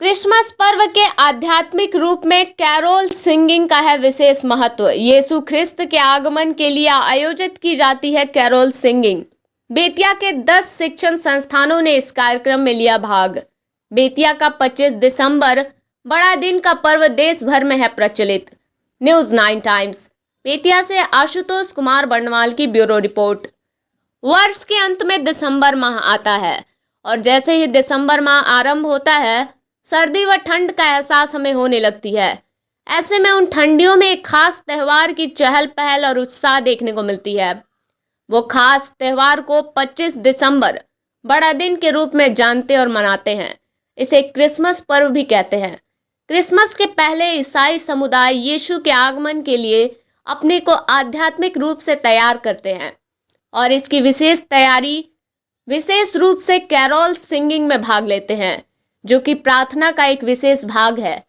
Christmas पर्व के आध्यात्मिक रूप में कैरोल सिंगिंग का है विशेष महत्व। यीशु ख्रिस्त के आगमन के लिए आयोजित की जाती है कैरोल सिंगिंग। बेतिया के 10 शिक्षण संस्थानों ने इस कार्यक्रम में लिया भाग। बेतिया का 25 दिसंबर बड़ा दिन का पर्व देश भर में है प्रचलित। न्यूज़ 9 टाइम्स बेतिया से आशुतोष कुमार बर्नवाल की ब्यूरो रिपोर्ट। वर्ष के अंत में दिसंबर माह आता है और जैसे ही दिसंबर माह आरंभ होता है, सर्दी व ठंड का एहसास हमें होने लगती है। ऐसे में उन ठंडियों में एक खास त्यौहार की चहल पहल और उत्साह देखने को मिलती है। वो खास त्यौहार को 25 दिसंबर बड़ा दिन के रूप में जानते और मनाते हैं। इसे क्रिसमस पर्व भी कहते हैं। क्रिसमस के पहले ईसाई समुदाय यीशु के आगमन के लिए अपने को आध्यात्मिक रूप से तैयार करते हैं और इसकी विशेष तैयारी विशेष रूप से कैरोल सिंगिंग में भाग लेते हैं, जो कि प्रार्थना का एक विशेष भाग है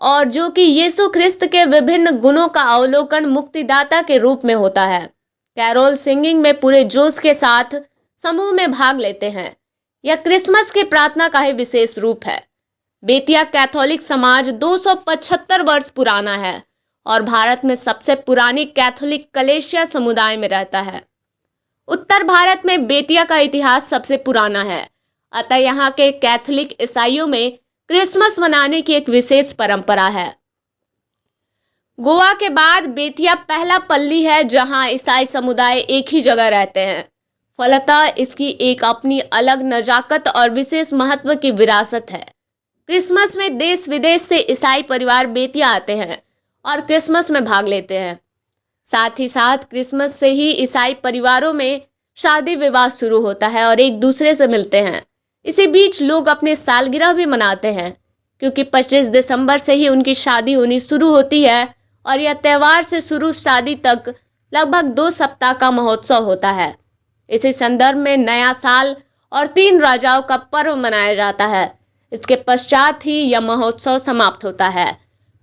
और जो कि यीशु ख्रिस्त के विभिन्न गुणों का अवलोकन मुक्तिदाता के रूप में होता है। कैरोल सिंगिंग में पूरे जोश के साथ समूह में भाग लेते हैं। यह क्रिसमस की प्रार्थना का ही विशेष रूप है। बेतिया कैथोलिक समाज 275 वर्ष पुराना है और भारत में सबसे पुरानी कैथोलिक कलेशिया समुदाय में रहता है। उत्तर भारत में बेतिया का इतिहास सबसे पुराना है, अतः यहाँ के कैथोलिक ईसाइयों में क्रिसमस मनाने की एक विशेष परंपरा है। गोवा के बाद बेतिया पहला पल्ली है जहाँ ईसाई समुदाय एक ही जगह रहते हैं। फलतः इसकी एक अपनी अलग नजाकत और विशेष महत्व की विरासत है। क्रिसमस में देश विदेश से ईसाई परिवार बेतिया आते हैं और क्रिसमस में भाग लेते हैं। साथ ही साथ क्रिसमस से ही ईसाई परिवारों में शादी विवाह शुरू होता है और एक दूसरे से मिलते हैं। इसी बीच लोग अपने सालगिरह भी मनाते हैं, क्योंकि 25 दिसंबर से ही उनकी शादी होनी शुरू होती है और यह त्यौहार से शुरू शादी तक लगभग 2 सप्ताह का महोत्सव होता है। इसी संदर्भ में नया साल और 3 राजाओं का पर्व मनाया जाता है। इसके पश्चात ही यह महोत्सव समाप्त होता है।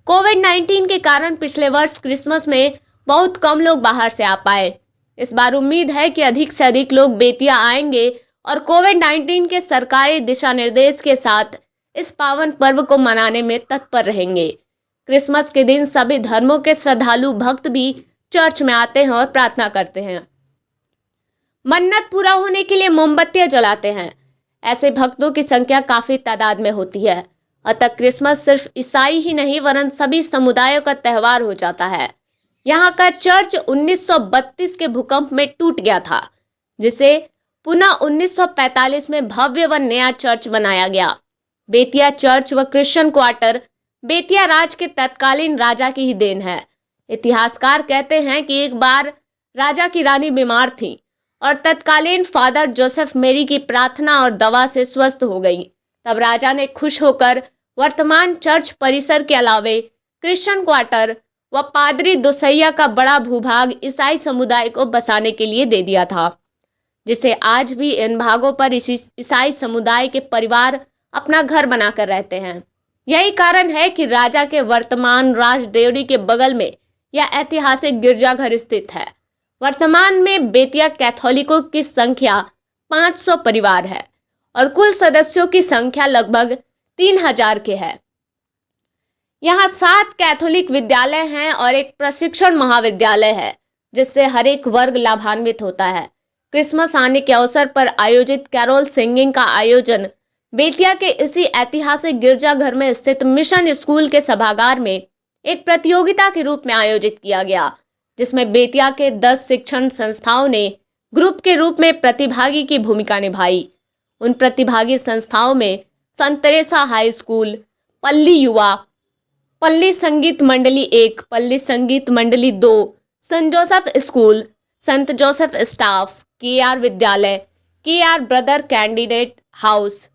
कोविड-19 के कारण पिछले वर्ष क्रिसमस में बहुत कम लोग बाहर से आ पाए। इस बार उम्मीद है कि अधिक से अधिक लोग बेतिया आएंगे और कोविड-19 के सरकारी दिशा निर्देश के साथ इस पावन पर्व को मनाने में तत्पर रहेंगे। क्रिसमस के दिन सभी धर्मों के श्रद्धालु भक्त भी चर्च में आते हैं और प्रार्थना करते हैं। मन्नत पूरा होने के लिए मोमबत्तियां जलाते हैं। ऐसे भक्तों की संख्या काफी तादाद में होती है। अतः क्रिसमस सिर्फ ईसाई ही नहीं वरन सभी समुदायों का त्यौहार हो जाता है। यहाँ का चर्च 1932 के भूकंप में टूट गया था, जिसे पुनः 1945 में भव्य व नया चर्च बनाया गया। बेतिया चर्च व क्रिश्चियन क्वार्टर बेतिया राज के तत्कालीन राजा की ही देन है। इतिहासकार कहते हैं कि एक बार राजा की रानी बीमार थी और तत्कालीन फादर जोसेफ मेरी की प्रार्थना और दवा से स्वस्थ हो गई। तब राजा ने खुश होकर वर्तमान चर्च परिसर के अलावे क्रिश्चियन क्वार्टर व पादरी दोसैया का बड़ा भूभाग ईसाई समुदाय को बसाने के लिए दे दिया था, जिसे आज भी इन भागों पर ईसाई समुदाय के परिवार अपना घर बनाकर रहते हैं। यही कारण है कि राजा के वर्तमान राजदेवरी के बगल में यह ऐतिहासिक गिरजाघर स्थित है। वर्तमान में बेतिया कैथोलिकों की संख्या 500 परिवार है और कुल सदस्यों की संख्या लगभग 3000 के है। यहाँ 7 कैथोलिक विद्यालय हैं और एक प्रशिक्षण महाविद्यालय है, जिससे हर एक वर्ग लाभान्वित होता है। क्रिसमस आने के अवसर पर आयोजित कैरोल सिंगिंग का आयोजन बेतिया के इसी ऐतिहासिक गिरजाघर में स्थित मिशन स्कूल के सभागार में एक प्रतियोगिता के रूप में आयोजित किया गया, जिसमें बेतिया के 10 शिक्षण संस्थाओं ने ग्रुप के रूप में प्रतिभागी की भूमिका निभाई। उन प्रतिभागी संस्थाओं में संत तेरेसा हाई स्कूल, पल्ली युवा, पल्ली संगीत मंडली 1, पल्ली संगीत मंडली 2, संत जोसेफ स्कूल, संत जोसेफ स्टाफ, KR विद्यालय, KR ब्रदर कैंडिडेट हाउस,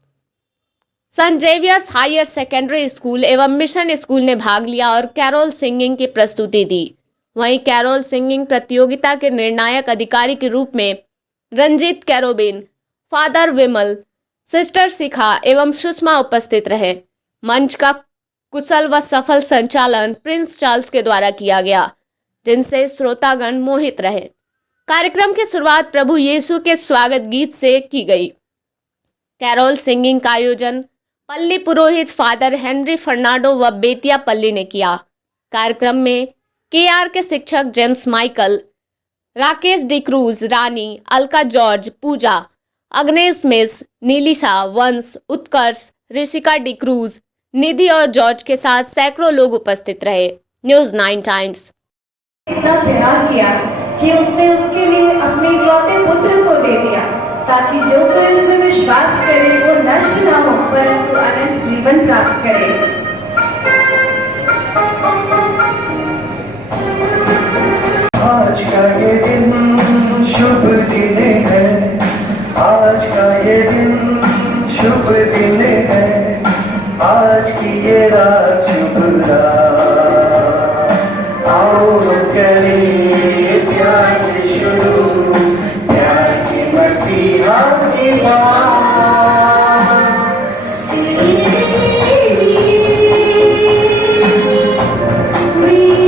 संत जेवियर्स हायर सेकेंडरी स्कूल एवं मिशन स्कूल ने भाग लिया और कैरोल सिंगिंग की प्रस्तुति दी। वहीं कैरोल सिंगिंग प्रतियोगिता के निर्णायक अधिकारी के रूप में रंजीत कैरोबिन, फादर विमल, सिस्टर शिखा एवं सुषमा उपस्थित रहे। मंच का कुशल व सफल संचालन प्रिंस चार्ल्स के द्वारा किया गया, जिनसे श्रोतागण मोहित रहे। कार्यक्रम की शुरुआत प्रभु यीशु के स्वागत गीत से की गई। कैरोल सिंगिंग का आयोजन पल्ली पुरोहित फादर हेनरी फर्नांडो व बेतिया पल्ली ने किया। कार्यक्रम में केआर के शिक्षक जेम्स माइकल, राकेश डिक्रूज, रानी, अलका जॉर्ज, पूजा, अग्नेश मिस, नीलिशा, वंश, उत्कर्ष, ऋषिका डिक्रूज, निधि और जॉर्ज के साथ सैकड़ों लोग उपस्थित रहे। News 9 times. इतना प्यार किया कि उसने उसके लिए अपने इकलौते पुत्र को दे दिया, ताकि जो कोई उसमें विश्वास करे वो नष्ट न हो परंतु अनंत जीवन प्राप्त करे। आज का ये दिन शुभ दिन है, आज का ये दिन शुभ दिन है, आज की ये रात शुभ रात। आओ करें प्यार से शुरू, प्यार की मसीहा की बात। We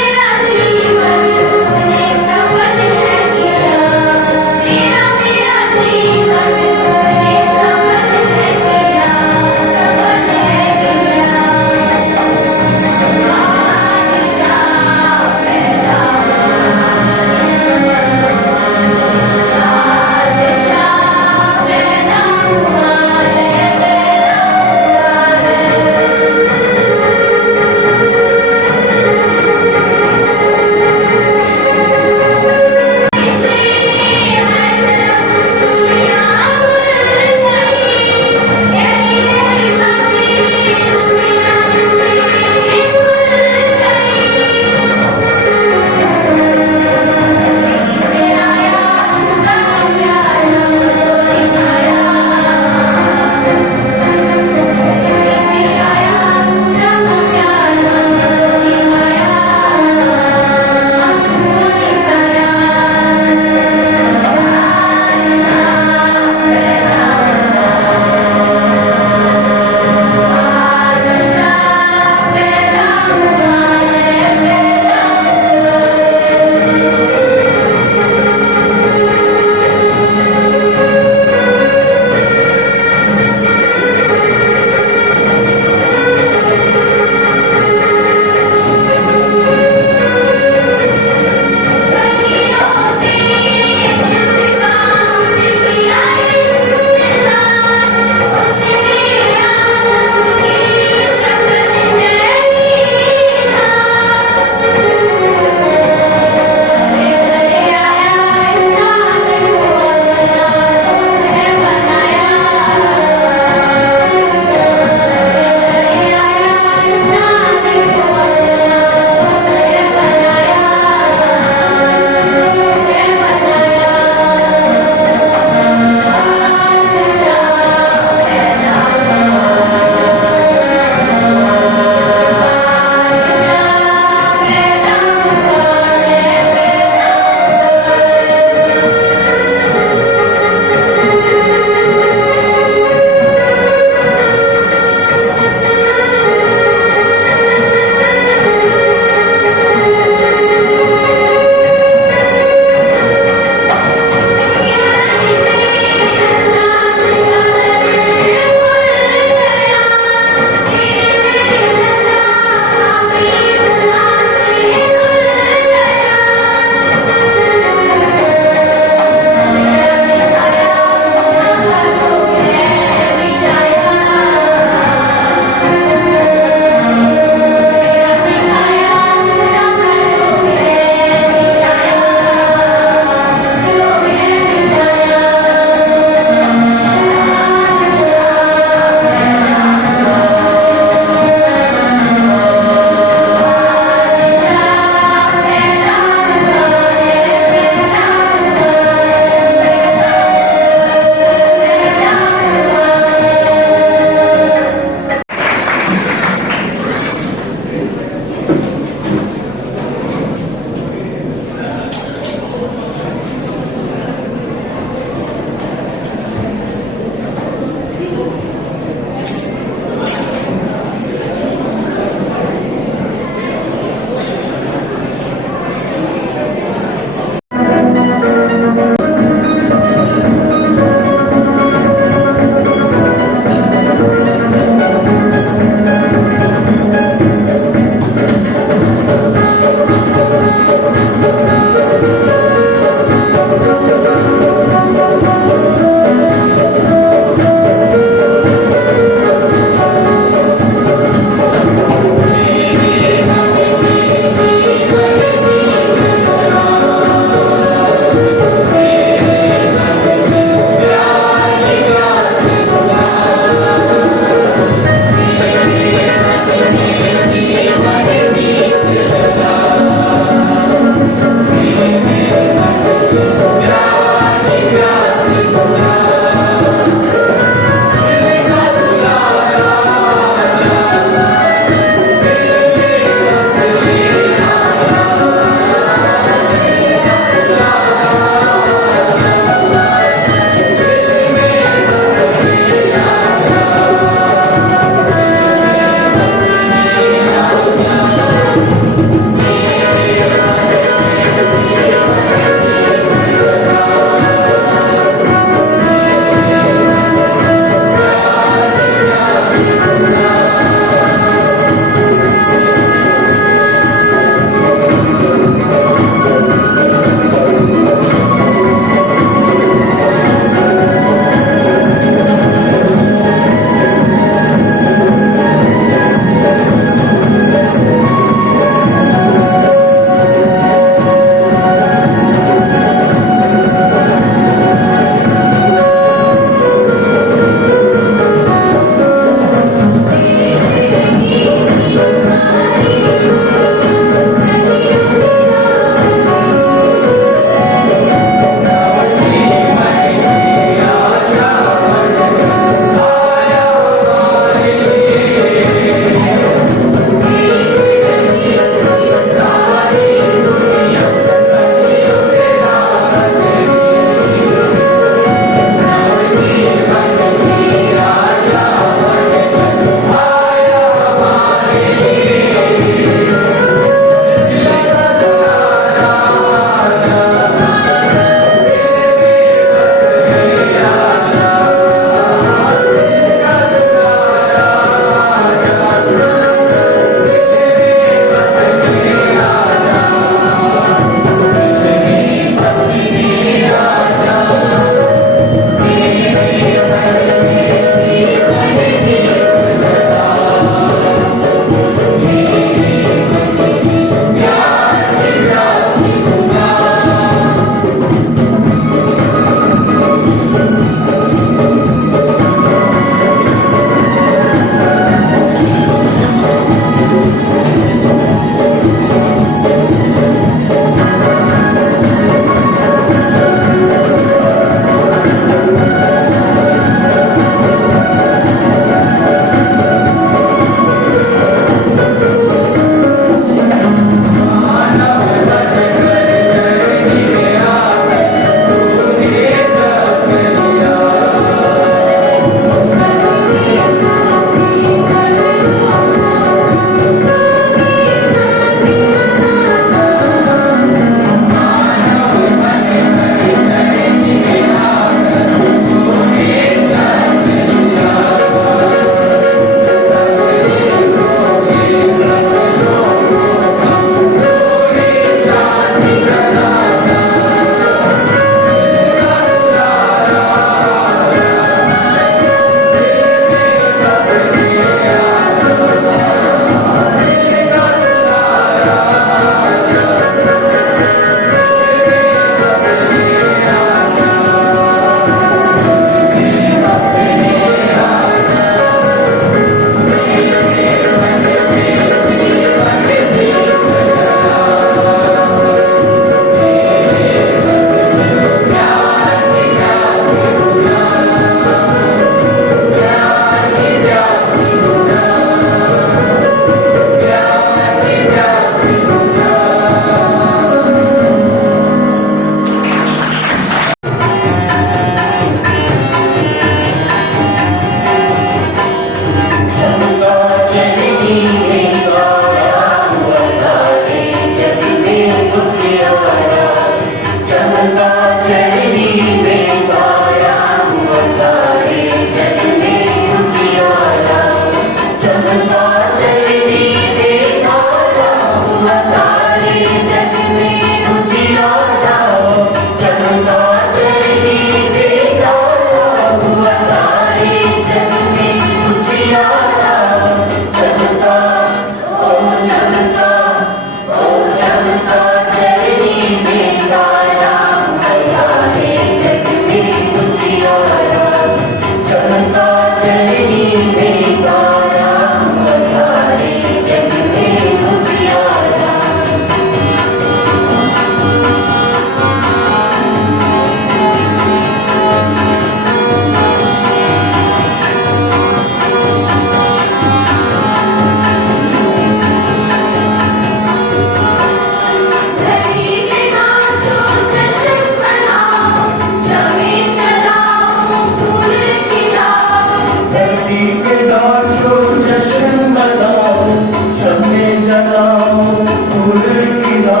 फूल खिला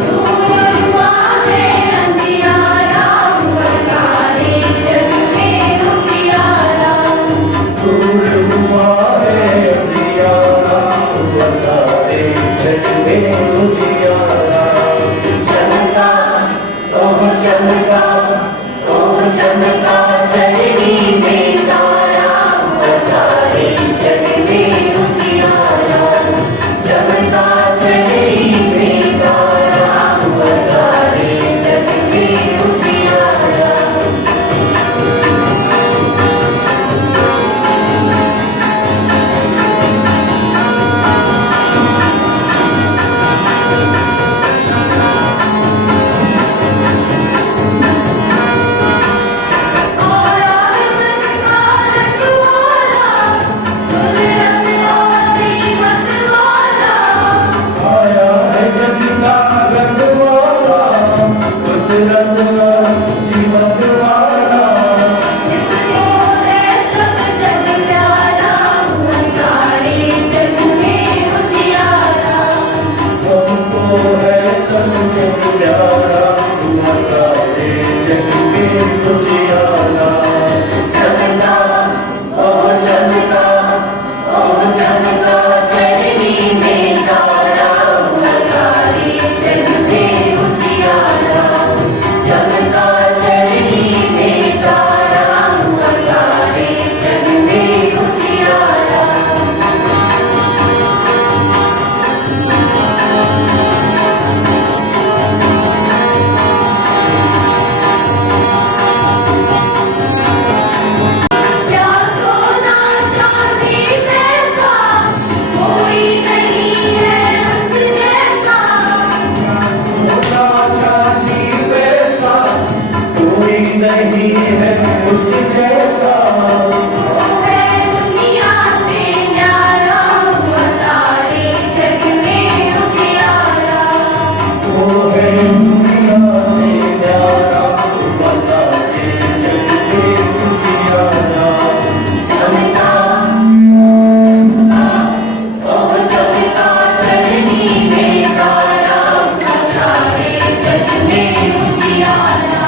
दूर हुआ है अंधियारा, हुआ सारे जग में उजियारा। दूर हुआ है अंधियारा, हुआ सारे जग में उजियारा। चमका ओह चमका, ओह चमका चरनी में तारा, हुआ सारे जग में उजियारा। चमका चरनी में तारा, हुआ सारे जग में उजियारा। आया है जग का रखवाला, कुदरत और जीवत वाला। आया है जग का रखवाला, कुदरत और जीवत वाला। इसको है सब जग प्यारा, हुआ सारे जग में उजियारा। हमको है सब जग प्यारा, हुआ सारे जग में उजियारा। चमका ओह चमका, ओह चमका चरनी में तारा, हुआ सारे जग में उजियारा। चमका चरनी में तारा, हुआ सारे जग में उजियारा। क्या सोना चांदी पैसा, कोई नहीं है उस जैसा। सोना चांदी पैसा कोई नहीं है उस जैसा। वो है दुनिया से न्यारा, हुआ सारे जग में उजियारा। वो है दुनिया से न्यारा, हुआ सारे जग में उजियारा। चमका ओह चमका चरनी में तारा, हुआ सारे जग में उजियारा।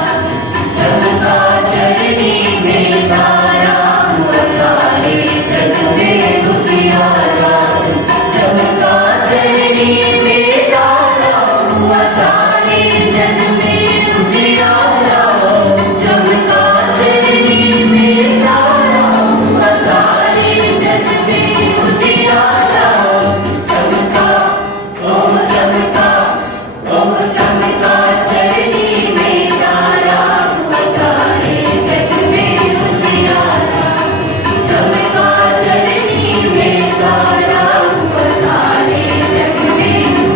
चमका चरनी में तारा, हुआ सारे जग में उजियारा। चमका चरनी में तारा, हुआ सारे जग में उजियारा। चमका चरनी में तारा, हुआ सारे जग में उजियारा। चमका ओह चमका, ओह चमका चरनी में तारा, हुआ सारे जग में उजियारा। चमका चरनी में तारा, हुआ सारे जग में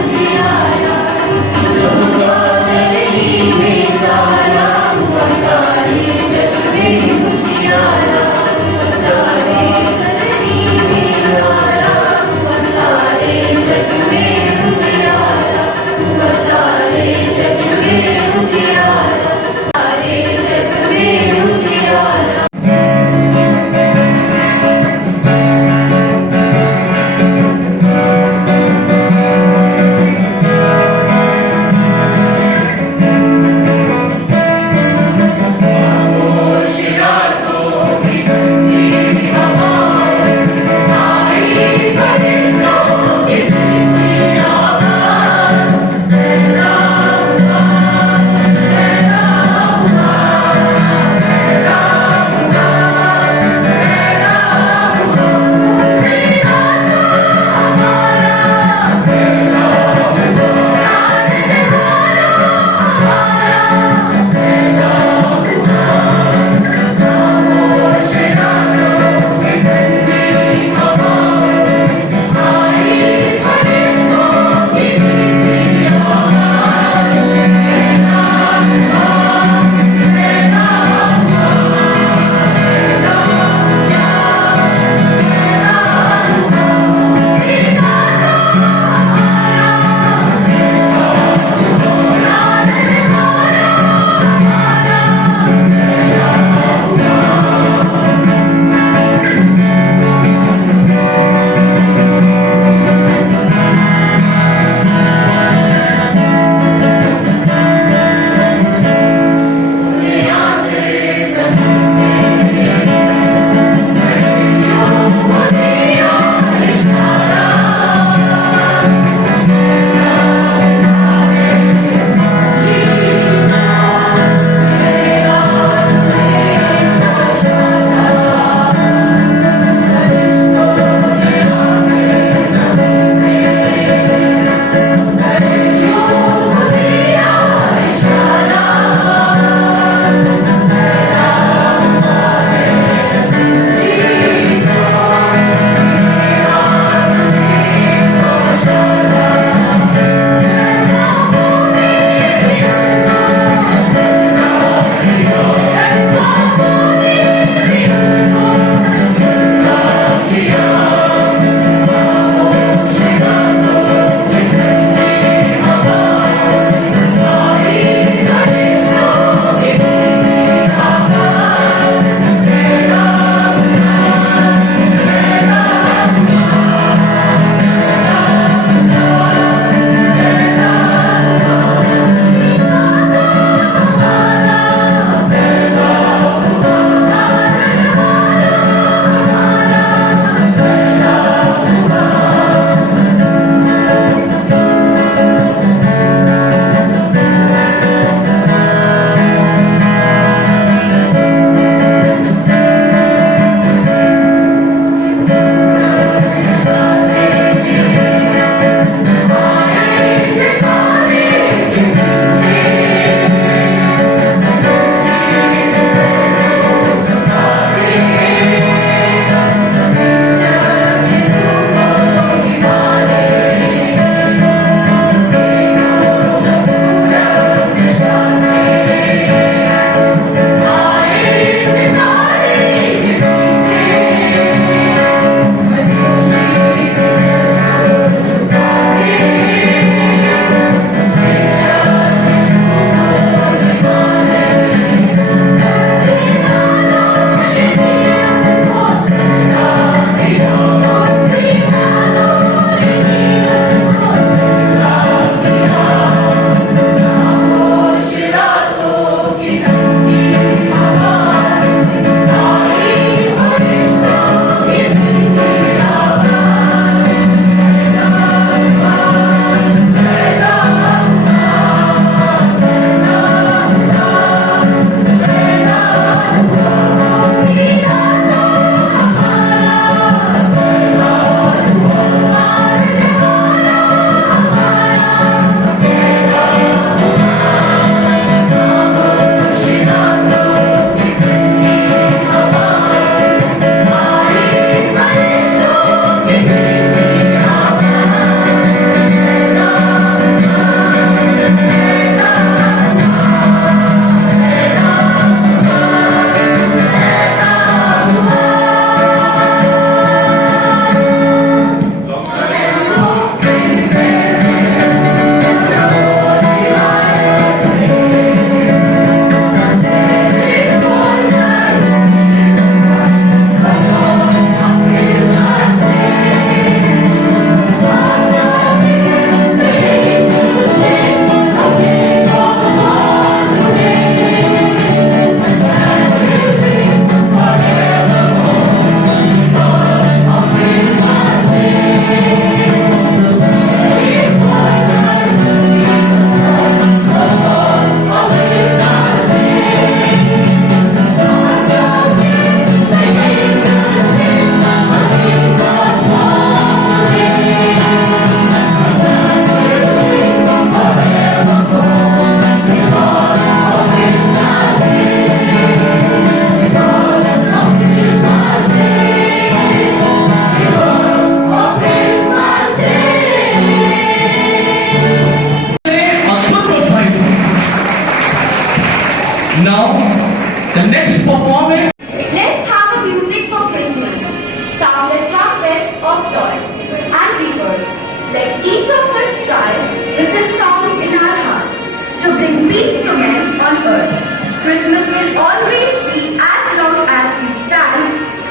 Christmas will always be as long as we stand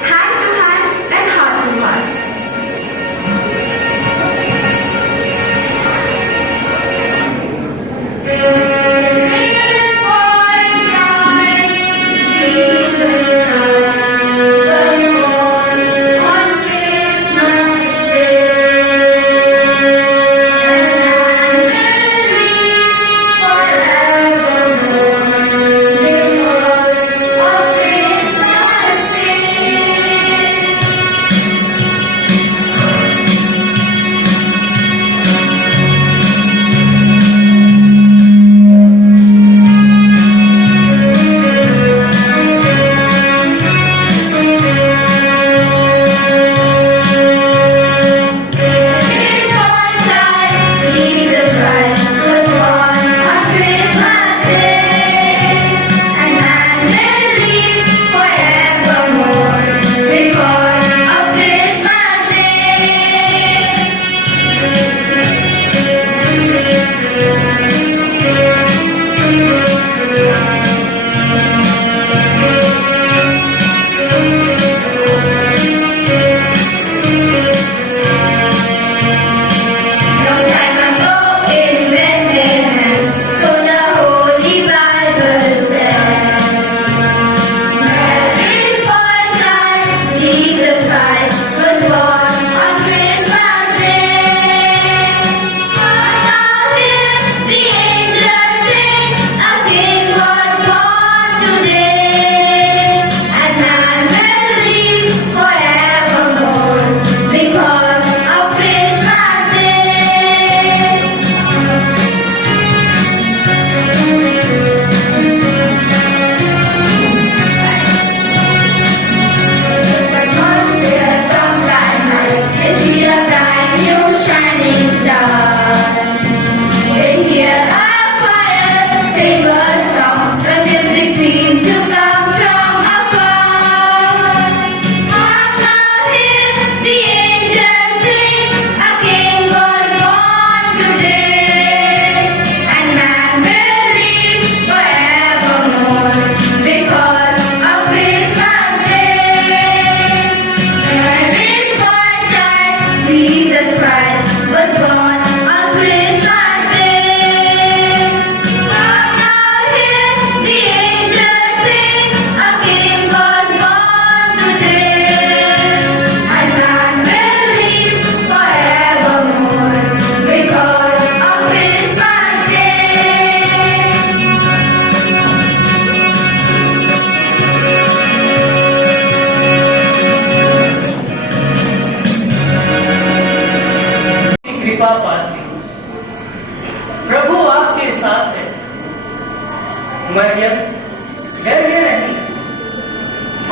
hand to hand and heart to heart. This boy shines, Jesus Christ was born on Christmas Day. And man will live forevermore because of Christmas Day. Long time ago in Bethlehem, so the Holy Bible said, Mary's boy child, Jesus Christ, was born on Christmas Day. Now hear the angels sing, a King was born today, and man will live forevermore because of Christmas Day. Monster from skylight, they see a bright new shining star. They hear a choir sing a song, the music seems to come from afar. Hark now, hear the angels sing, a King was born today, and man will live forevermore because of Christmas Day. Mary's boy child, Jesus Christ, was born on Christmas Day. Hark now, hear the angels sing, a King was born today, and man will live forevermore because of Christmas Day. की कृपा पात्री प्रभु आपके साथ है। मरियम डरिए नहीं,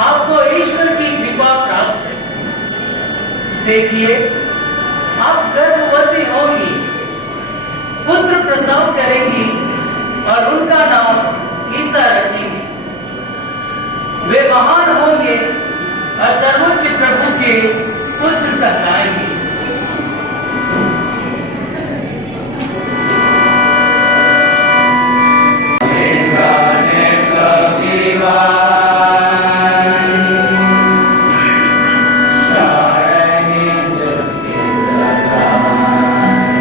आपको ईश्वर की कृपा प्राप्त है। देखिए, आप गर्भवती होंगी, पुत्र प्रसव करेंगी और उनका नाम ईसा रखेंगी। वे महान होंगे और सर्वोच्च प्रभु के पुत्र कहलाएंगे। Starring angels in the sky.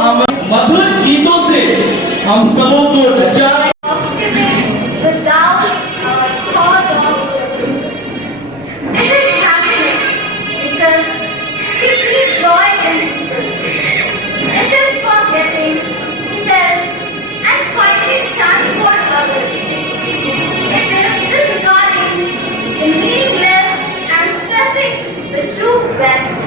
मधुर गीतों से हम सबों को नचाएं। without our thought of it is happiness because we see joy in people. It is forgetting self and finding time for others. It is discarding the meaningless and stressing the true best.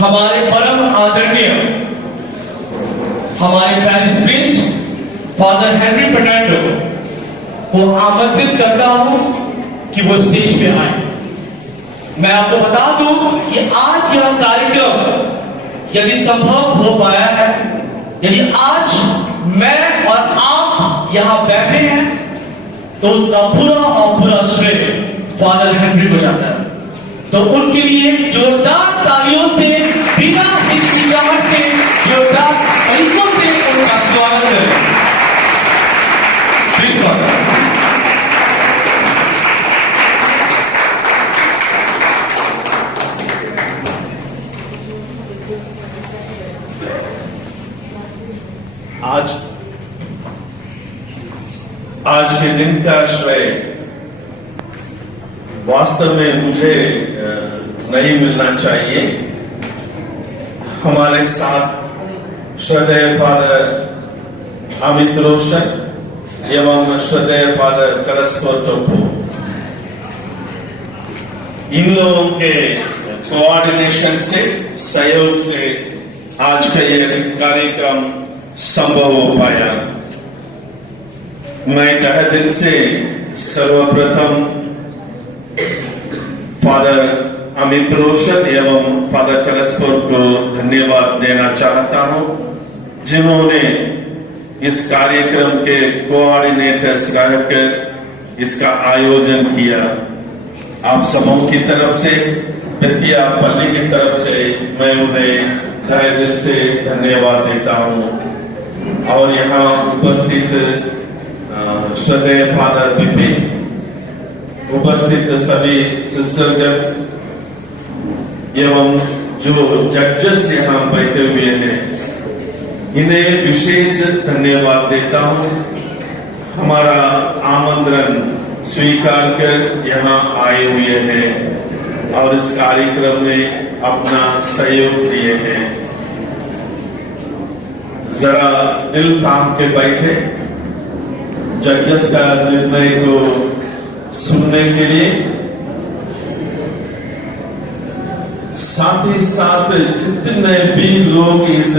हमारे परम आदरणीय हमारे parish priest father Henry Fernando को आमंत्रित करता हूं कि वो स्टेज पे आए। मैं आपको बता दूं कि आज यह कार्यक्रम यदि संभव हो पाया है, यदि आज मैं और आप यहां बैठे हैं, तो उसका पूरा श्रेय फादर हेनरी को जाता है। तो उनके लिए जोरदार तालियों से, बिना हिचकिचाहट के, जोरदार तरीकों से उनका स्वागत करें। प्लीज स्वागत। आज के दिन का श्रेय वास्तव में मुझे नहीं मिलना चाहिए। हमारे साथ श्रद्धेय फादर अमित रोशन एवं श्रद्धेय फादर टेलेस्फोर टोप्पो, इन लोगों के कोऑर्डिनेशन से, सहयोग से आज का ये कार्यक्रम संभव हो पाया। मैं तहे दिल से सर्वप्रथम फादर अमित रोशन एवं फादर टेलेस्फोर को धन्यवाद देना चाहता हूं, जिन्होंने इस कार्यक्रम के कोऑर्डिनेटर्स रहकर इसका आयोजन किया। आप सबों की तरफ से, बेतिया पल्ली की तरफ से मैं उन्हें तहे दिल से धन्यवाद देता हूं। और यहाँ उपस्थित श्रद्धेय फादर विपिन, उपस्थित सभी सिस्टरगण एवं जो जजेस यहाँ बैठे हुए हैं, इन्हें विशेष धन्यवाद देता हूं। हमारा आमंत्रण स्वीकार कर यहाँ आए हुए हैं और इस कार्यक्रम में अपना सहयोग दिए हैं। जरा दिल थाम के बैठे जजेस का निर्णय को सुनने के लिए। साथ ही साथ जितने भी लोग इस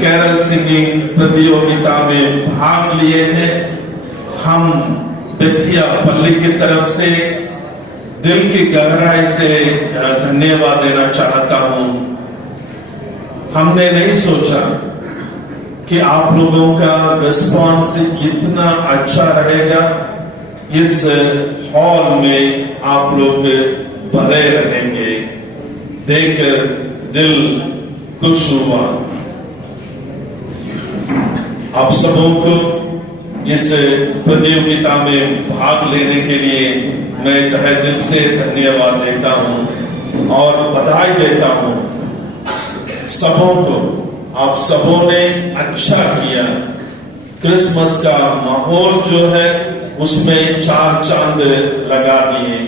कैरल सिंगिंग प्रतियोगिता में भाग लिए हैं, हम बेतिया पल्ली की तरफ से दिल की गहराई से धन्यवाद देना चाहता हूं। हमने नहीं सोचा कि आप लोगों का रिस्पांस इतना अच्छा रहेगा। इस हॉल में आप लोग भरे रहेंगे, देखकर दिल खुश हुआ। आप सबों को इस प्रतियोगिता में भाग लेने के लिए मैं तहे दिल से धन्यवाद देता हूं और बधाई देता हूं सबों को। आप सबों ने अच्छा किया। क्रिसमस का माहौल जो है उसमें 4 चांद लगा दिए।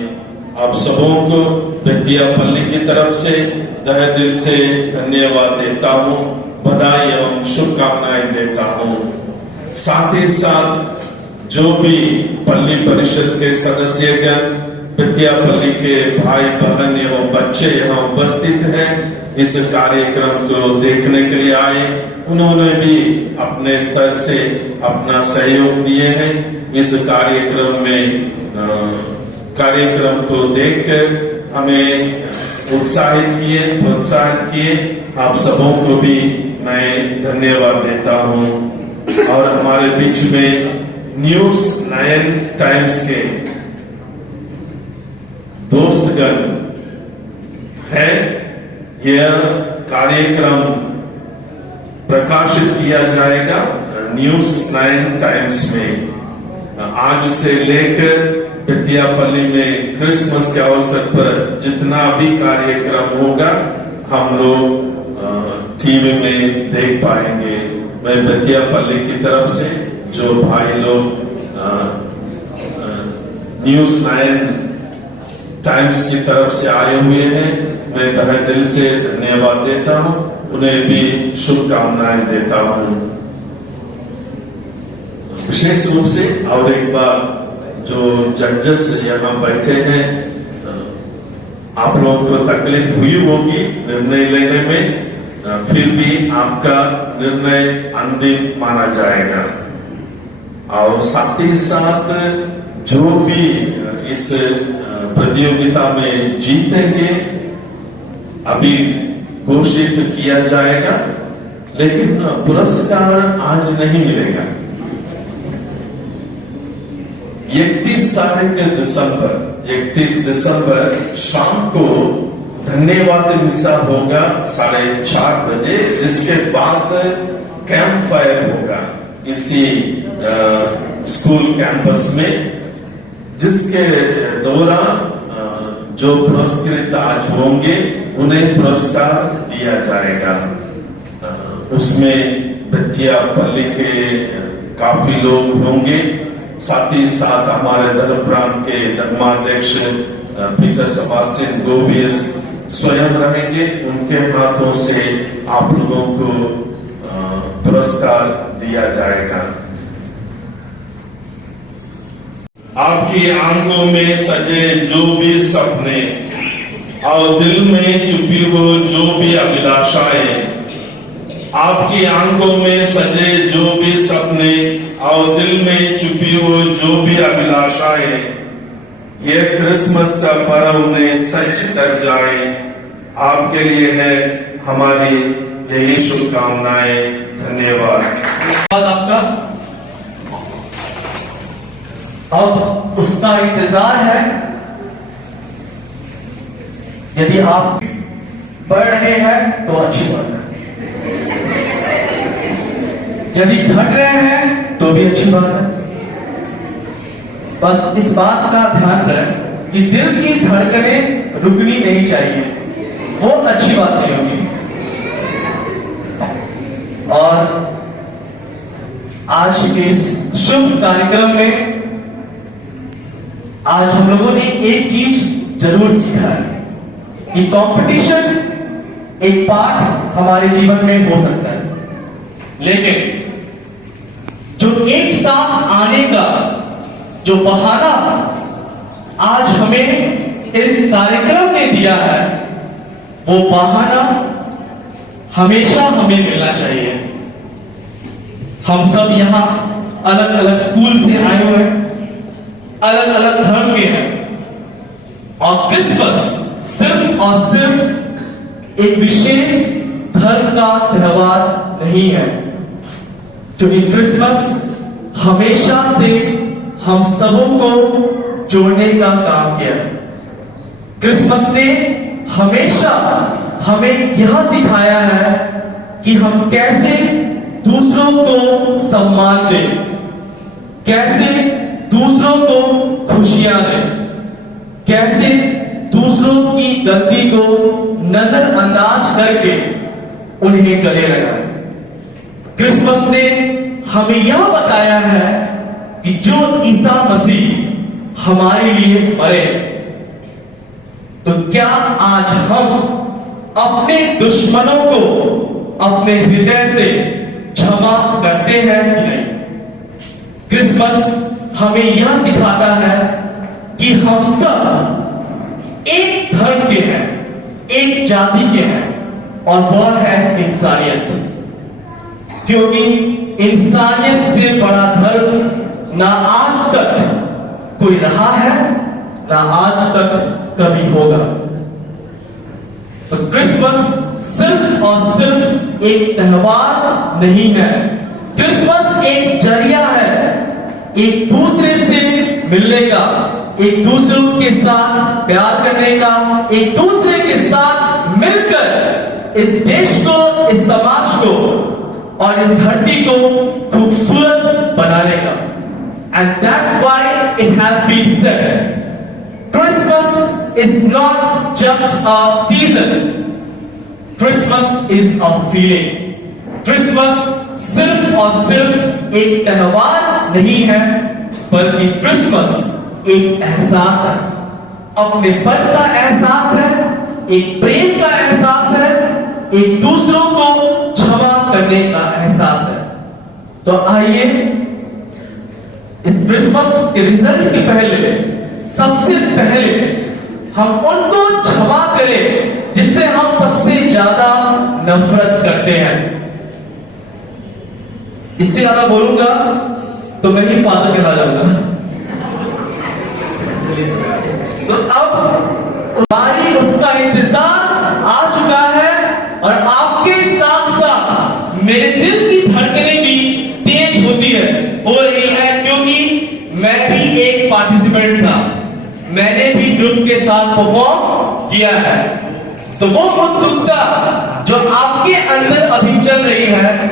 आप सबों को बेतिया पल्ली की तरफ से तहे दिल से धन्यवाद देता हूं, बधाई एवं शुभकामनाएं देता हूं। साथ ही साथ जो भी पल्ली परिषद के सदस्यगण, बेतिया पल्ली के भाई बहन एवं बच्चे यहाँ उपस्थित हैं, इस कार्यक्रम को देखने के लिए आए, उन्होंने भी अपने स्तर से अपना सहयोग दिए हैं। इस कार्यक्रम को देखकर हमें उत्साहित किए, प्रोत्साहित किए। आप सबों को भी मैं धन्यवाद देता हूं। और हमारे बीच में न्यूज़ 9 टाइम्स के दोस्तगण है। यह कार्यक्रम प्रकाशित किया जाएगा न्यूज़ 9 टाइम्स में। आज से लेकर बेतिया पल्ली में क्रिसमस के अवसर पर जितना भी कार्यक्रम होगा हम लोग टीवी में देख पाएंगे। मैं बेतिया पल्ली की तरफ से जो भाई लोग न्यूज़ 9 टाइम्स की तरफ से आए हुए हैं, मैं तहे दिल से धन्यवाद देता हूं, उन्हें भी शुभकामनाएं देता हूं। विशेष रूप से और एक बार जो जजेस यहाँ बैठे हैं, आप लोगों को तकलीफ हुई होगी निर्णय लेने में, फिर भी आपका निर्णय अंतिम माना जाएगा। और साथ ही साथ जो भी इस प्रतियोगिता में जीतेंगे अभी घोषित किया जाएगा, लेकिन पुरस्कार आज नहीं मिलेगा। 31 दिसंबर शाम को धन्यवाद मिसा होगा 4:30 बजे, जिसके बाद कैंप फायर होगा इसी स्कूल कैंपस में, जिसके दौरान जो पुरस्कृत आज होंगे उन्हें पुरस्कार दिया जाएगा। उसमें बेतिया पल्ली के काफी लोग होंगे। साथ ही साथ हमारे धर्म प्रांत के धर्माध्यक्ष पीटर सेबास्टियन गोबियस स्वयं रहेंगे। उनके हाथों से आप लोगों को पुरस्कार दिया जाएगा। आपकी आंखों में सजे जो भी सपने और दिल में छुपी हो जो भी अभिलाषाएं, आपकी आंखों में सजे जो भी सपने और दिल में छुपी हो जो भी अभिलाषाएं, ये क्रिसमस का पर्व में सच कर जाए, आपके लिए है हमारी यही शुभकामनाएं। धन्यवाद। आपका अब उसका इंतजार है। यदि आप बढ़ रहे हैं तो अच्छी बात है, यदि घट रहे हैं तो भी अच्छी बात है। बस इस बात का ध्यान रखें कि दिल की धड़कनें रुकनी नहीं चाहिए, वो अच्छी बात नहीं होगी। और आज के इस शुभ कार्यक्रम में आज हम लोगों ने एक चीज जरूर सीखा है कि कंपटीशन एक पार्ट हमारे जीवन में हो सकता है, लेकिन जो एक साथ आने का जो बहाना आज हमें इस कार्यक्रम ने दिया है, वो बहाना हमेशा हमें मिलना चाहिए। हम सब यहाँ अलग अलग स्कूल से आए हुए हैं, अलग अलग धर्म के हैं, और क्रिसमस सिर्फ और सिर्फ एक विशेष धर्म का त्योहार नहीं है, क्योंकि क्रिसमस हमेशा से हम सबों को जोड़ने का काम किया। क्रिसमस ने हमेशा हमें यह सिखाया है कि हम कैसे दूसरों को सम्मान दें, कैसे दूसरों को खुशियां दें, कैसे दूसरों की गलती को नजरअंदाज करके उन्हें गले लगाएं। क्रिसमस ने हमें यह बताया है कि जो ईसा मसीह हमारे लिए मरे, तो क्या आज हम अपने दुश्मनों को अपने हृदय से क्षमा करते हैं कि नहीं? क्रिसमस हमें यह सिखाता है कि हम सब एक धर्म के हैं, एक जाति के हैं, और वह है इंसानियत। क्योंकि इंसानियत से बड़ा धर्म ना आज तक कोई रहा है, ना आज तक कभी होगा। तो क्रिसमस सिर्फ और सिर्फ एक त्योहार नहीं है, क्रिसमस एक जरिया है एक दूसरे से मिलने का, एक दूसरे के साथ प्यार करने का, एक दूसरे के साथ मिलकर इस देश को, इस समाज को और इस धरती को खूबसूरत बनाने का। And that's why it has been said, Christmas is not just a season, Christmas is a feeling. Christmas सिर्फ और सिर्फ एक त्योहार नहीं है, बल्कि क्रिसमस एक एहसास है, अपनेपन का एहसास है, एक प्रेम का एहसास है, एक दूसरों को क्षमा करने का एहसास है। तो आइए इस क्रिसमस के रिजल्ट के पहले, सबसे पहले हम उनको क्षमा करें जिससे हम सबसे ज्यादा नफरत करते हैं। इससे ज्यादा बोलूंगा तो मैं ही फादर कहला जाऊंगा। तो अब हमारी उसका इंतजार आ चुका है, और आपके साथ साथ मेरे दिल की धड़कनें भी तेज हो रही है, क्योंकि मैं भी एक पार्टिसिपेंट था, मैंने भी ग्रुप के साथ परफॉर्म किया है। तो वो उत्सुकता जो आपके अंदर अभी चल रही है,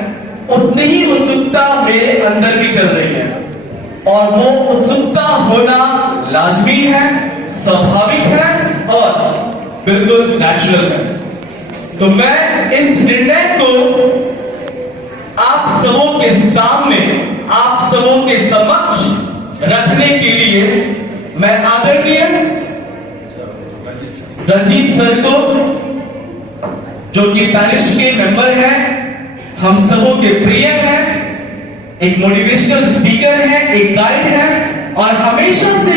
उतनी ही उत्सुकता मेरे अंदर भी चल रही है, और वो उत्सुकता होना लाजमी है, स्वाभाविक है और बिल्कुल नेचुरल है। तो मैं इस निर्णय को आप सबों के सामने, आप सबों के समक्ष रखने के लिए मैं आदरणीय रंजीत सर को, जो कि पैरिश के मेंबर हैं, हम सबों के प्रिय हैं, एक मोटिवेशनल स्पीकर हैं, एक गाइड हैं, और हमें हमेशा से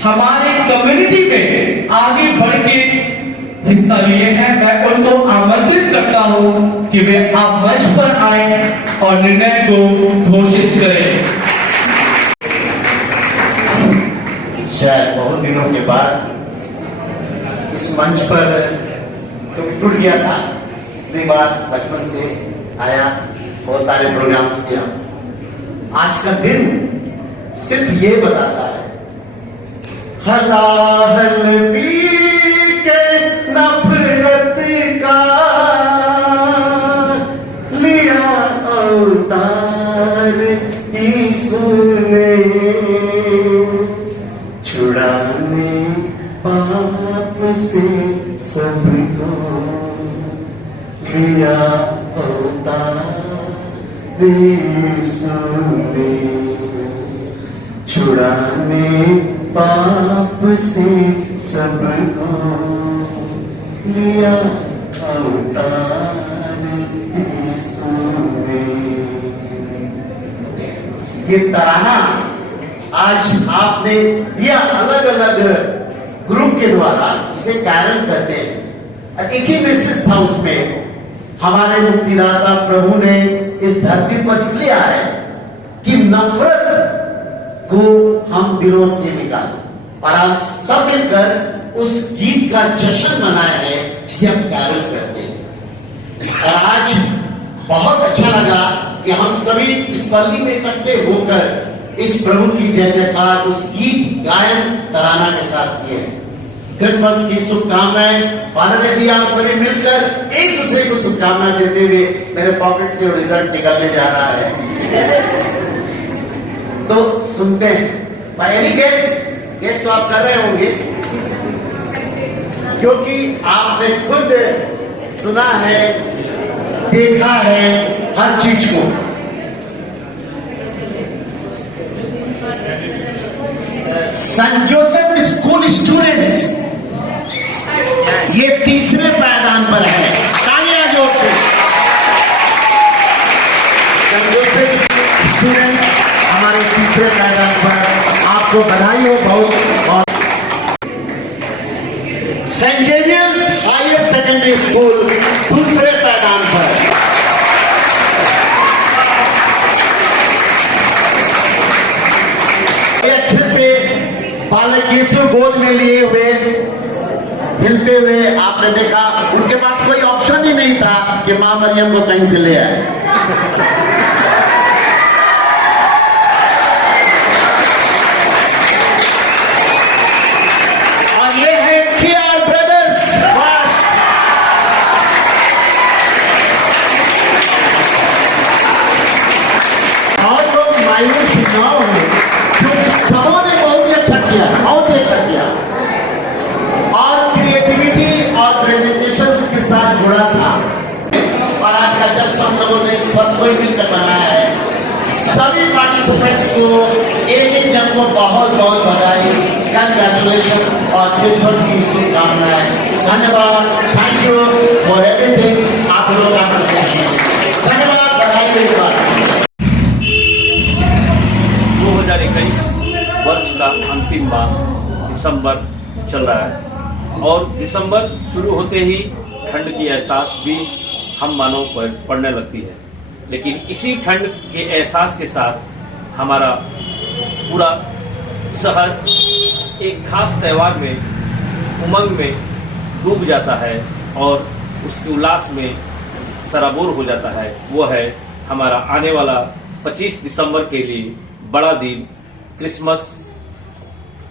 हमारे कम्युनिटी में आगे बढ़ के हिस्सा लिए हैं, मैं उनको आमंत्रित करता हूं कि वे आप मंच पर आए और निर्णय को घोषित करें। शायद बहुत दिनों के बाद इस मंच पर टूट गया था। इतनी बार बचपन से आया, बहुत सारे प्रोग्राम्स किया। आज का दिन सिर्फ ये बताता है, हलाहल पी के नफरत का लिया अवतार यीशु ने, छुड़ाने पाप से सबको लिया अवतार यीशु ने, छुड़ाने पाप से सबको लिया अवतार यीशु ने। ये तराना आज आपने दिया अलग अलग ग्रुप के द्वारा, जिसे कैरल कहते हैं। और एक ही मैसेज था उसमें, हमारे मुक्तिदाता प्रभु ने इस धरती पर इसलिए आए कि नफरत को हम दिलों से निकालें। और आप सब मिलकर उस गीत का जश्न मनाए हैं जिसे हम कैरल कहते हैं। और आज बहुत अच्छा लगा कि हम सभी इस पल्ली में इकट्ठे होकर इस प्रभु की जय जयकार उस गीत गायन तराना के साथ किए। क्रिसमस की शुभकामनाएं फादर ने दिया, आप सभी मिलकर एक दूसरे को शुभकामनाएं देते हुए मेरे पॉकेट से रिजल्ट निकलने जा रहा है। तो सुनते हैं। बाय एनी गेस तो आप कर रहे होंगे, क्योंकि आपने खुद सुना है, देखा है हर चीज को। सेंट जोसेफ स्कूल स्टूडेंट्स ये तीसरे पायदान पर है। तालियां जोड़ते सेंट जोसेफ स्टूडेंट्स हमारे तीसरे पायदान पर, आपको बधाई हो बहुत। Saint Xavier's Higher Secondary School दूसरे पायदान पर। अच्छे से बालक यीशु गोद में लिए हुए हिलते हुए आपने देखा, उनके पास कोई ऑप्शन ही नहीं था कि मां मरियम को कहीं से ले आए। और ये है KR ब्रदर्स। और लोग मायूस ना हो, क्योंकि सबों ने बहुत ही अच्छा किया, बहुत ही अच्छा किया। और क्रिएटिविटी और प्रेजेंटेशन उसके साथ जुड़ा था। और आज का जश्न हम लोगों ने सब कोई मिलकर मनाया है। सभी पार्टिसिपेंट्स को एक एक जन को बहुत बहुत बधाई, कंग्रेचुलेशन और क्रिसमस की शुभकामनाएं। धन्यवाद, थैंक यू फॉर एवरीथिंग। आप लोगों का धन्यवाद, बधाई के बाद। 2021 वर्ष का अंतिम माह दिसंबर चल रहा है, और दिसंबर शुरू होते ही ठंड की एहसास भी हम मानव पर पड़ने लगती है। लेकिन इसी ठंड के एहसास के साथ हमारा पूरा शहर एक खास त्यौहार में, उमंग में डूब जाता है और उसके उल्लास में सराबोर हो जाता है। वो है हमारा आने वाला 25 दिसंबर के लिए बड़ा दिन, क्रिसमस,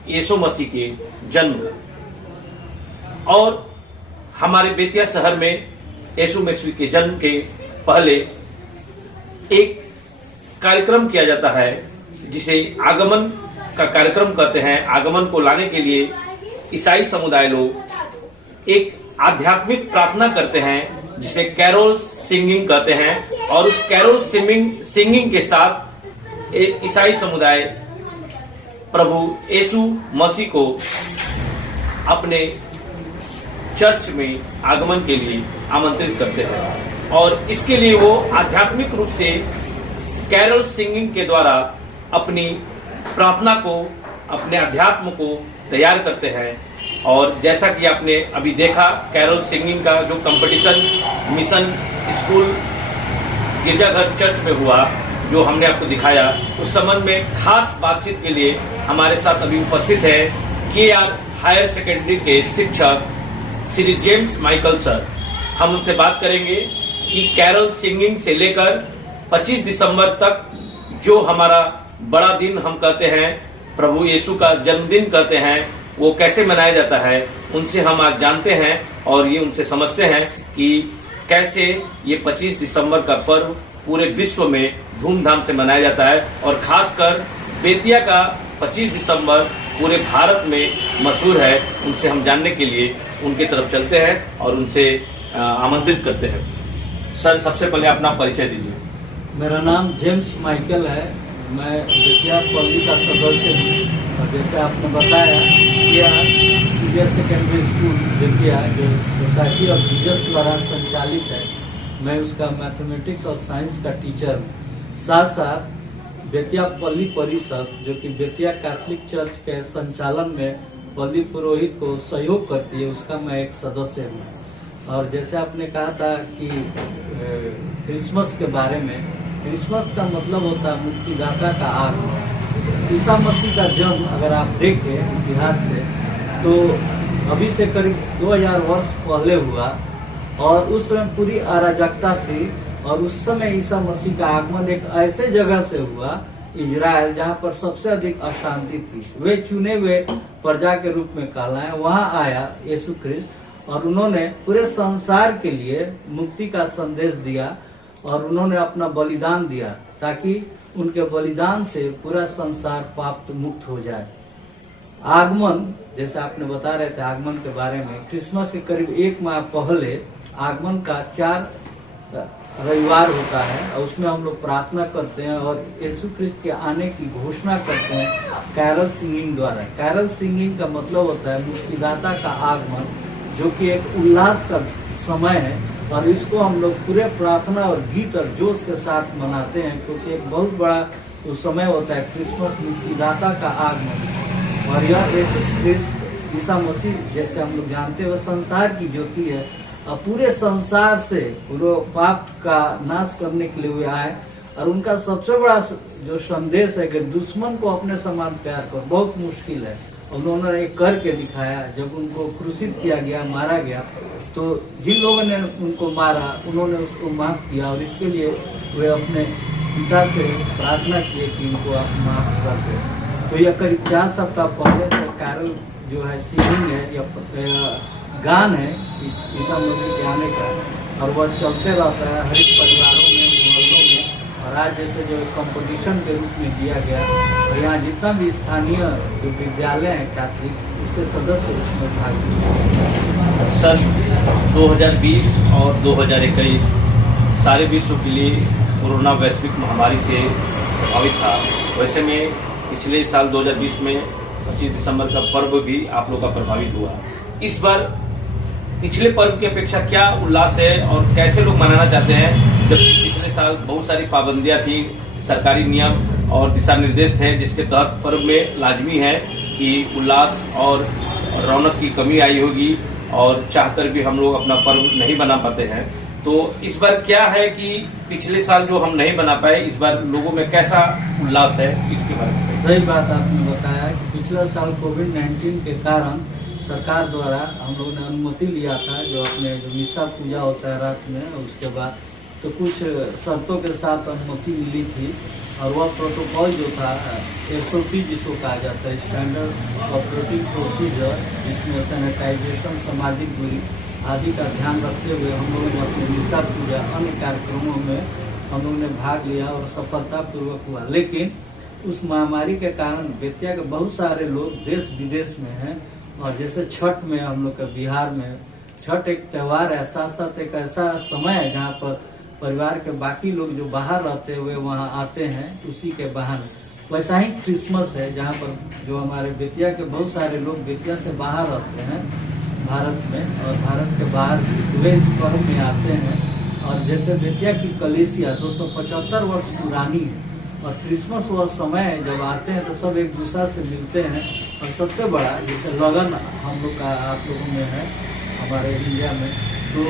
यीशु मसीह के जन्म का। और हमारे बेतिया शहर में यीशु मसीह के जन्म के पहले एक कार्यक्रम किया जाता है जिसे आगमन का कार्यक्रम कहते हैं। आगमन को लाने के लिए ईसाई समुदाय लोग एक आध्यात्मिक प्रार्थना करते हैं जिसे कैरोल सिंगिंग कहते हैं। और उस कैरोल सिंगिंग के साथ ईसाई समुदाय प्रभु यीशु मसीह को अपने चर्च में आगमन के लिए आमंत्रित करते हैं। और इसके लिए वो आध्यात्मिक रूप से कैरोल सिंगिंग के द्वारा अपनी प्रार्थना को अपने अध्यात्म को तैयार करते हैं। और जैसा कि आपने अभी देखा कैरोल सिंगिंग का जो कंपटीशन मिशन स्कूल गिरजाघर चर्च में हुआ, जो हमने आपको दिखाया, उस संबंध में खास बातचीत के लिए हमारे साथ अभी उपस्थित है KR हायर सेकेंडरी के शिक्षक श्री जेम्स माइकल सर। हम उनसे बात करेंगे कि कैरोल सिंगिंग से लेकर 25 दिसंबर तक जो हमारा बड़ा दिन हम कहते हैं, प्रभु यीशु का जन्मदिन कहते हैं, वो कैसे मनाया जाता है, उनसे हम आज जानते हैं और ये उनसे समझते हैं कि कैसे ये 25 दिसंबर का पर्व पूरे विश्व में धूमधाम से मनाया जाता है और खासकर बेतिया का 25 दिसंबर पूरे भारत में मशहूर है। उनसे हम जानने के लिए उनके तरफ चलते हैं और उनसे आमंत्रित करते हैं। सर, सबसे पहले अपना परिचय दीजिए। मेरा नाम जेम्स माइकल है, मैं बेतिया पल्ली का सदस्य हूँ और जैसे आपने बताया KR senior secondary school Bettiah जो सोसाइटी ऑफ जीसस द्वारा संचालित है, मैं उसका मैथमेटिक्स और साइंस का टीचर हूँ। साथ साथ बेतिया पल्ली परिषद जो कि बेतिया कैथोलिक चर्च के संचालन में पल्ली पुरोहित को सहयोग करती है, उसका मैं एक सदस्य हूँ। और जैसे आपने कहा था कि क्रिसमस के बारे में, क्रिसमस का मतलब होता है मुक्तिदाता का आगमन। ईसा मसीह का जन्म अगर आप देखें इतिहास से तो अभी से करीब 2000 वर्ष पहले हुआ और उस समय पूरी अराजकता थी और उस समय ईसा मसीह का आगमन एक ऐसे जगह से हुआ, इजराइल, जहाँ पर सबसे अधिक अशांति थी। वे चुने हुए प्रजा के रूप में कहलाए, वहाँ आया यीशु ख्रिस्त और उन्होंने पूरे संसार के लिए मुक्ति का संदेश दिया और उन्होंने अपना बलिदान दिया ताकि उनके बलिदान से पूरा संसार पाप मुक्त हो जाए। आगमन, जैसे आपने बता रहे थे आगमन के बारे में, क्रिसमस के करीब 1 माह पहले आगमन का 4 रविवार होता है और उसमें हम लोग प्रार्थना करते हैं और यीशु ख्रिस्त के आने की घोषणा करते हैं कैरल सिंगिंग द्वारा। कैरल सिंगिंग का मतलब होता है मुक्तिदाता का आगमन, जो कि एक उल्लास का समय है और इसको हम लोग पूरे प्रार्थना और गीत और जोश के साथ मनाते हैं क्योंकि एक बहुत बड़ा उस समय होता है क्रिसमस, मुक्तिदाता का आगमन। और यह यीशु ख्रिस्त ईसा मसीह जैसे हम लोग जानते हैं वह संसार की ज्योति है और पूरे संसार से पूरे पाप का नाश करने के लिए वे आए और उनका सबसे बड़ा जो संदेश है कि दुश्मन को अपने समान प्यार करो, बहुत मुश्किल है। उन्होंने एक करके दिखाया। जब उनको क्रूसित किया गया, मारा गया, तो जिन लोगों ने उनको मारा उन्होंने उसको माफ किया और इसके लिए वे अपने पिता से प्रार्थना किए कि इनको आप माफ कर दें। तो यह करीब 4 सप्ताह पहले से कैरल जो है सिंगिंग है या गान है ईसा मसीह के आने का और वह चलते रहता है हर एक परिवारों में, मोहल्लों में। और आज जैसे जो कंपटीशन के रूप में दिया गया और यहाँ जितना भी स्थानीय जो विद्यालय हैं कैथोलिक, उसके सदस्य इसमें भाग लिए। सर, 2020 और 2021 सारे विश्व के लिए कोरोना वैश्विक महामारी से प्रभावित था। वैसे में पिछले साल 2020 में 25 दिसंबर का पर्व भी आप लोग का प्रभावित हुआ। इस बार पिछले पर्व की अपेक्षा क्या उल्लास है और कैसे लोग मनाना चाहते हैं, जबकि पिछले साल बहुत सारी पाबंदियां थी, सरकारी नियम और दिशा निर्देश थे जिसके तहत पर्व में लाजमी है कि उल्लास और रौनक की कमी आई होगी और चाहकर भी हम लोग अपना पर्व नहीं बना पाते हैं। तो इस बार क्या है कि पिछले साल जो हम नहीं बना पाए, इस बार लोगों में कैसा उल्लास है, इसके बारे में? सही बात आपने बताया कि पिछला साल कोविड-19 के कारण सरकार द्वारा हम लोगों ने अनुमति लिया था, जो अपने जो मिसा पूजा होता है रात में, उसके बाद तो कुछ शर्तों के साथ अनुमति मिली थी और वह प्रोटोकॉल जो था SOP जिसको कहा जाता है, स्टैंडर्ड ऑपरेटिंग प्रोसीजर, जिसमें सैनिटाइजेशन, सामाजिक दूरी आदि का ध्यान रखते हुए हम लोगों ने अपने मिसा पूजा अन्य कार्यक्रमों में हम लोगों ने भाग लिया और सफलतापूर्वक हुआ। लेकिन उस महामारी के कारण बेतिया के बहुत सारे लोग देश विदेश में हैं और जैसे छठ में हम लोग का बिहार में छठ एक त्यौहार है, साथ साथ एक ऐसा समय है जहाँ पर परिवार के बाकी लोग जो बाहर रहते हुए वहाँ आते हैं उसी के बहाने। वैसा ही क्रिसमस है जहाँ पर जो हमारे बेतिया के बहुत सारे लोग बेतिया से बाहर रहते हैं भारत में और भारत के बाहर वे इस पर्व में आते हैं। और जैसे बेतिया की कलीसिया 275 वर्ष पुरानी है और क्रिसमस वह समय है जब आते हैं तो सब एक दूसरे से मिलते हैं। और सबसे बड़ा जैसे लगन हम लोग का आप लोगों में है हमारे इंडिया में, तो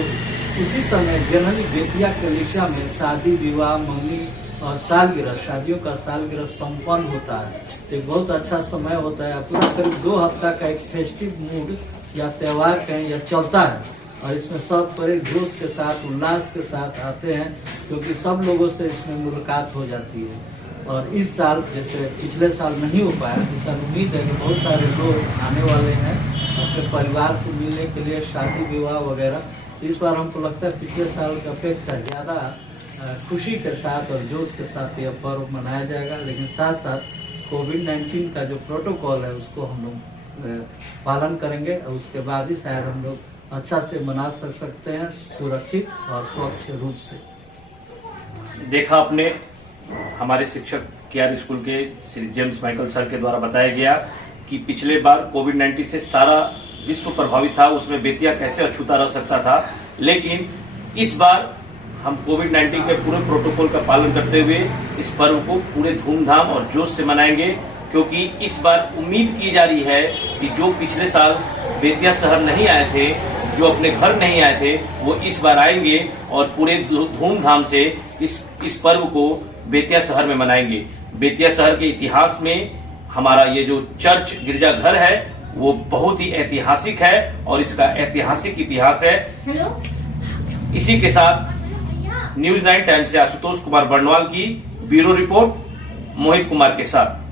उसी समय जनरली बेतिया कलीसिया में शादी विवाह मंगनी और सालगिरह, शादियों का सालगिरह संपन्न होता है। तो एक बहुत अच्छा समय होता है। पूरा करीब 2 हफ्ता का एक फेस्टिव मूड या त्यौहार कहें या चलता है। और इसमें सब बड़े जोश के साथ उल्लास के साथ आते हैं, क्योंकि सब लोगों से इसमें मुलाकात हो जाती है। और इस साल जैसे पिछले साल नहीं हो पाया, इस साल उम्मीद है कि बहुत सारे लोग आने वाले हैं अपने परिवार से मिलने के लिए, शादी विवाह वगैरह। इस बार हमको लगता है पिछले साल की अपेक्षा ज़्यादा खुशी के साथ और जोश के साथ यह पर्व मनाया जाएगा। लेकिन साथ साथ कोविड-19 का जो प्रोटोकॉल है उसको हम लोग पालन करेंगे और उसके बाद ही शायद हम लोग अच्छा से मना सकते हैं, सुरक्षित और स्वच्छ रूप से। देखा आपने हमारे शिक्षक केआर स्कूल के श्री जेम्स माइकल सर के द्वारा बताया गया कि पिछले बार कोविड-19 से सारा विश्व प्रभावित था, उसमें बेतिया कैसे अछूता रह सकता था। लेकिन इस बार हम कोविड-19 के पूरे प्रोटोकॉल का पालन करते हुए इस पर्व को पूरे धूमधाम और जोश से मनाएंगे, क्योंकि इस बार उम्मीद की जा रही है कि जो पिछले साल बेतिया शहर नहीं आए थे, जो अपने घर नहीं आए थे, वो इस बार आएंगे और पूरे धूमधाम से इस पर्व को बेतिया शहर में मनाएंगे। बेतिया शहर के इतिहास में हमारा ये जो चर्च गिरजाघर है वो बहुत ही ऐतिहासिक है और इसका ऐतिहासिक इतिहास है। इसी के साथ न्यूज़ 9 टाइम्स से आशुतोष कुमार बर्नवाल की ब्यूरो रिपोर्ट मोहित कुमार के साथ।